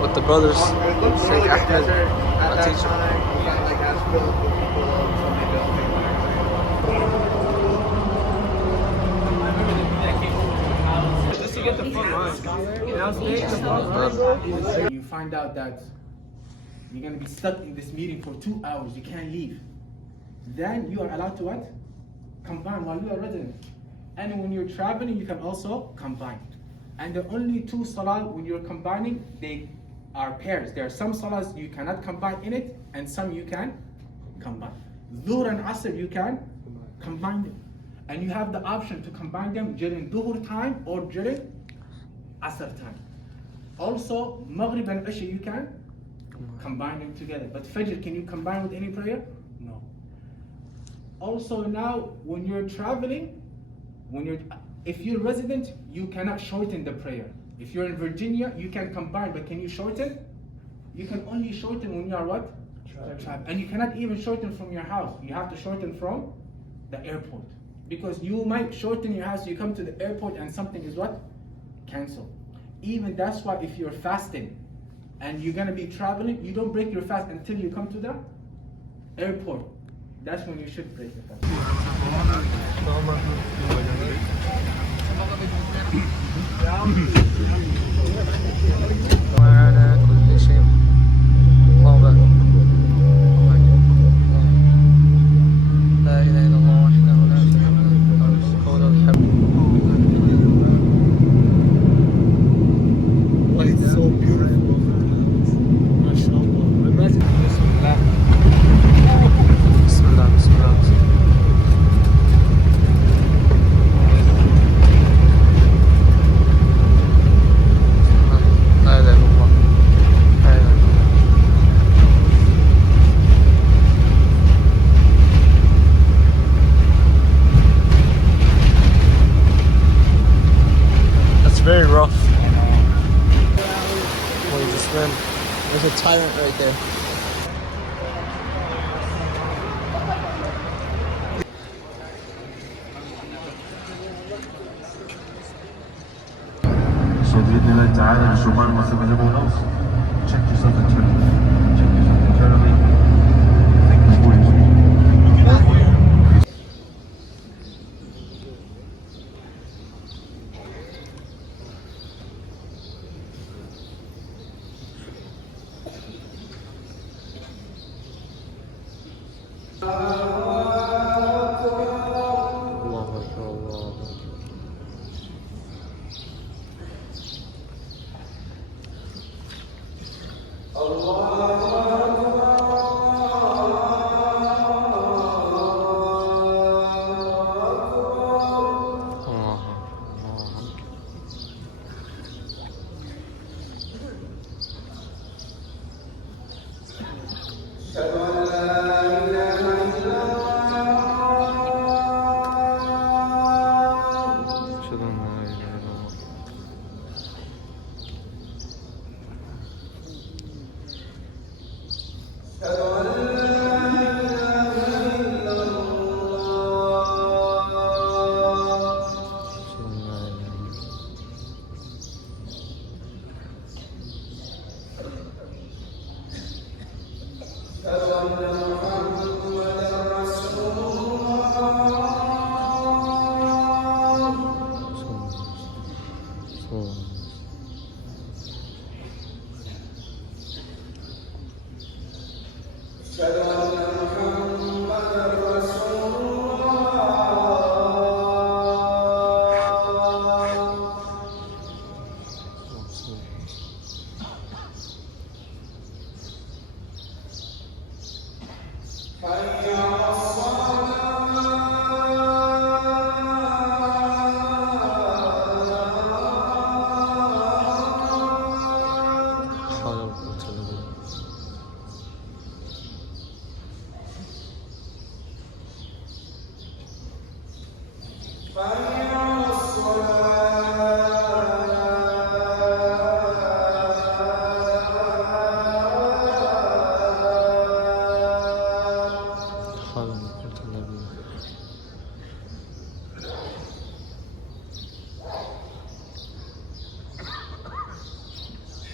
with the brothers. Sheikh Ahmed, my teacher. You find out that you're going to be stuck in this meeting for 2 hours, you can't leave. Then you are allowed to what? Combine while you are resident. And when you're traveling, you can also combine. And the only two salah when you're combining, they are pairs. There are some salahs you cannot combine in it, and some you can combine. Dhuhr and Asr, you can combine them. And you have the option to combine them during Dhuhr time or during Asr time. Also, Maghrib and Isha, you can combine them together. But Fajr, can you combine with any prayer? No. Also now, when you're traveling, if you're resident, you cannot shorten the prayer. If you're in Virginia, you can combine, but can you shorten? You can only shorten when you are what? Traveling. And you cannot even shorten from your house. You have to shorten from the airport. Because you might shorten your house, you come to the airport and something is what? Cancelled. Even that's why if you're fasting and you're going to be traveling, you don't break your fast until you come to the airport. That's when you should break the fast. وعلى كل شيء الله بارك. لا إله إلا الله وحده لا شريك له قول الحمد. It's so beautiful. MashaAllah. Imagine. Bismillah. Bismillah, bismillah. Very rough. What is this, man? There's a tyrant right there. So بإذن الله تعالى الشمال must have available house. Check yourself internally. Check yourself internally. Think before you speak. الله أكبر الله أكبر.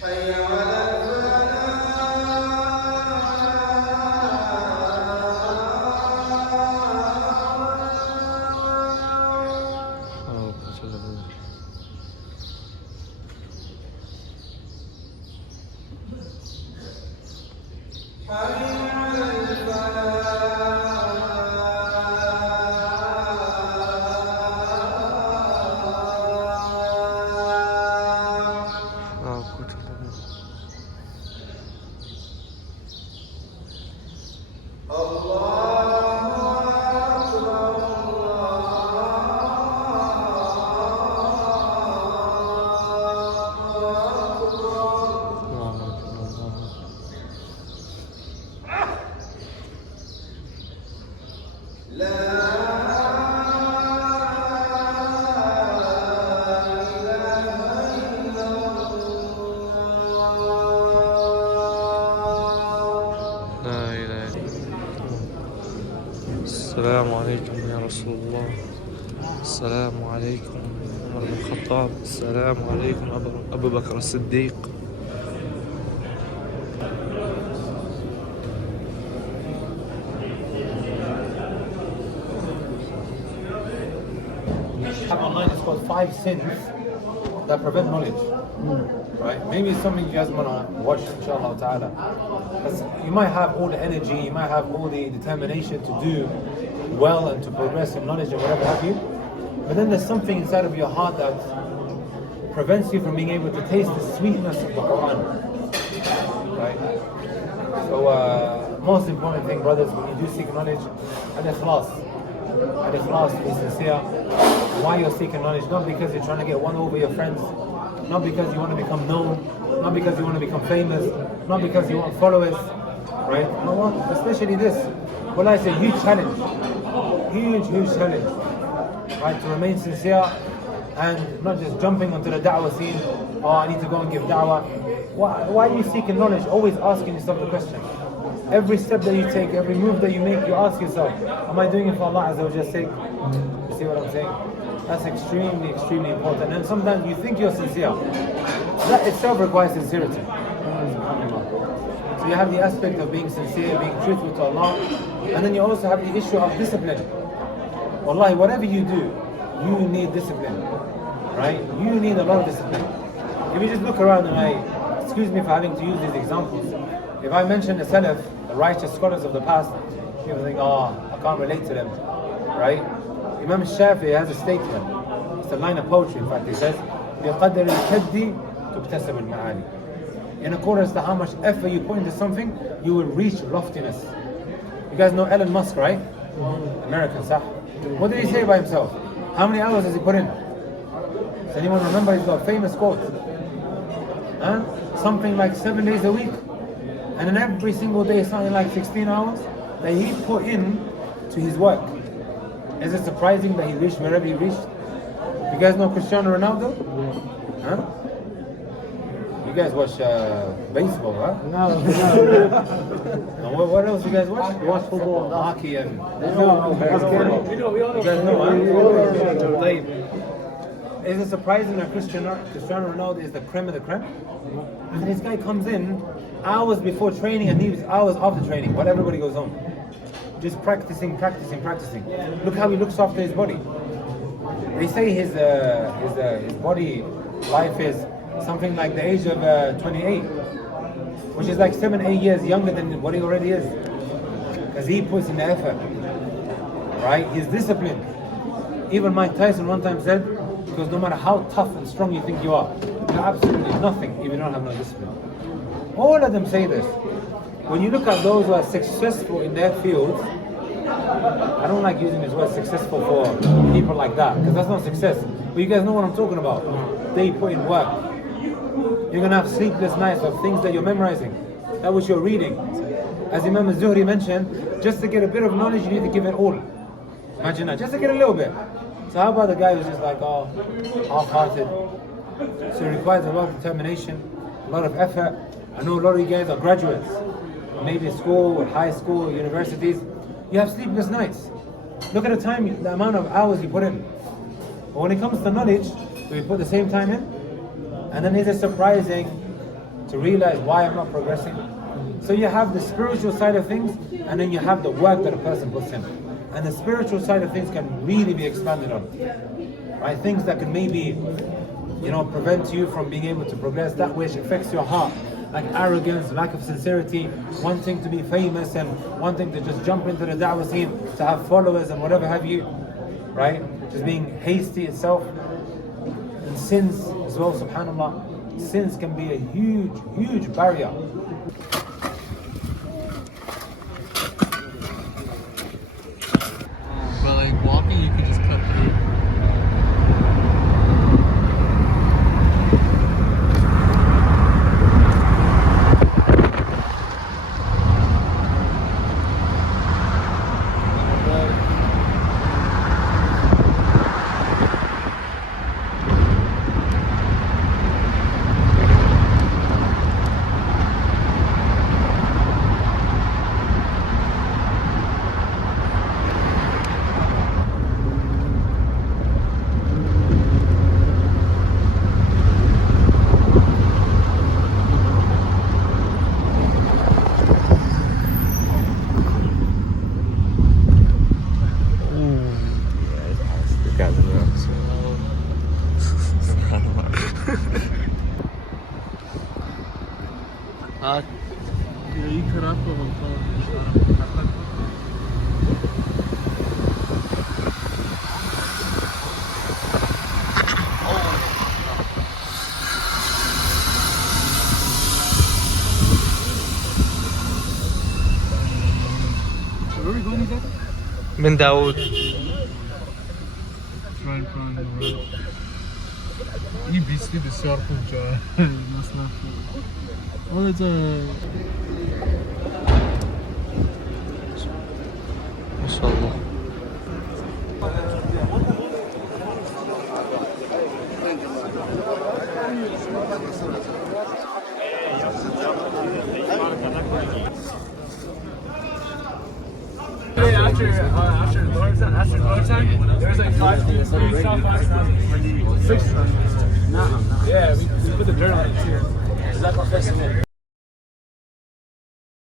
حي على السلام عليكم يا رسول الله. السلام عليكم عمر بن الخطاب. السلام عليكم أبو بكر الصديق. Online is called 5 sins that prevent knowledge. Right? Maybe it's something you guys want to watch, inshallah ta'ala. You might have all the energy, you might have all the determination to do well and to progress in knowledge and whatever have you. But then there's something inside of your heart that prevents you from being able to taste the sweetness of the Quran. Right? So, most important thing, brothers, when you do seek knowledge, al-ikhlas. Al-ikhlas, be sincere. Why you're seeking knowledge? Not because you're trying to get one over your friends, not because you want to become known, not because you want to become famous, not because you want followers, right? No, especially this. Well, it's a huge challenge, huge challenge, right? To remain sincere and not just jumping onto the da'wah scene. Oh, I need to go and give da'wah. Why are you seeking knowledge? Always asking yourself the question. Every step that you take, every move that you make, you ask yourself, am I doing it for Allah Azza wa Jalla's sake? You see what I'm saying? That's extremely important. And sometimes you think you're sincere. That itself requires sincerity. So you have the aspect of being sincere, being truthful to Allah, and then you also have the issue of discipline. Wallahi, whatever you do, you need discipline, right? You need a lot of discipline. If you just look around and excuse me for having to use these examples, if I mention the Salaf, the righteous scholars of the past, people think, oh, I can't relate to them, right? Imam Shafi'i has a statement. It's a line of poetry, in fact. He says, بِقَدْرِ الْكَدِّ تُكْتَسَبُ الْمَعَالِي. In accordance to how much effort you put into something, you will reach loftiness. You guys know Elon Musk, right? American, sah? What did he say by himself? How many hours has he put in? Does anyone remember? He's got a famous quote. Something like 7 days a week. And then every single day, something like 16 hours that he put in to his work. Is it surprising that he reached wherever he reached? You guys know Cristiano Ronaldo? Huh? You guys watch baseball, huh? No. And what else you guys watch? We watch football. Hockey and... No, basketball. You guys know, huh? Is it surprising that Cristiano Ronaldo is the creme of the creme? And this guy comes in hours before training and leaves hours after training while everybody goes home. Just practicing. Look how he looks after his body. They say his body life is something like the age of 28, which is like 7-8 years younger than what he already is. Because he puts in the effort, right? He's disciplined. Even Mike Tyson one time said, because no matter how tough and strong you think you are, you're absolutely nothing if you don't have no discipline. All of them say this. When you look at those who are successful in their fields, I don't like using this word successful for people like that, because that's not success. But you guys know what I'm talking about. They put in work. You're going to have sleepless nights of things that you're memorizing, that which you're reading. As Imam al-Zuhri mentioned, just to get a bit of knowledge, you need to give it all. Imagine that, just to get a little bit. So how about the guy who's just like, oh, half-hearted? So it requires a lot of determination, a lot of effort. I know a lot of you guys are graduates, maybe school, high school, universities. You have sleepless nights. Look at the amount of hours you put in. But when it comes to knowledge, do we put the same time in? And then is it surprising to realize why I'm not progressing? So you have the spiritual side of things, and then you have the work that a person puts in. And the spiritual side of things can really be expanded on. right? Things that can maybe, prevent you from being able to progress, that which affects your heart, like arrogance, lack of sincerity, wanting to be famous and wanting to just jump into the da'wah scene, to have followers and whatever have you, right? Just being hasty itself. And sins as well, subhanAllah. Sins can be a huge, huge barrier. But like walking, you could just cut through. من داود. این بیستی بسیار خوب جا مثلا ماشاءالله. After Lord's time, there's like 5 things we saw 5 times. 6 times. Yeah, we put the dirt on it too. Is that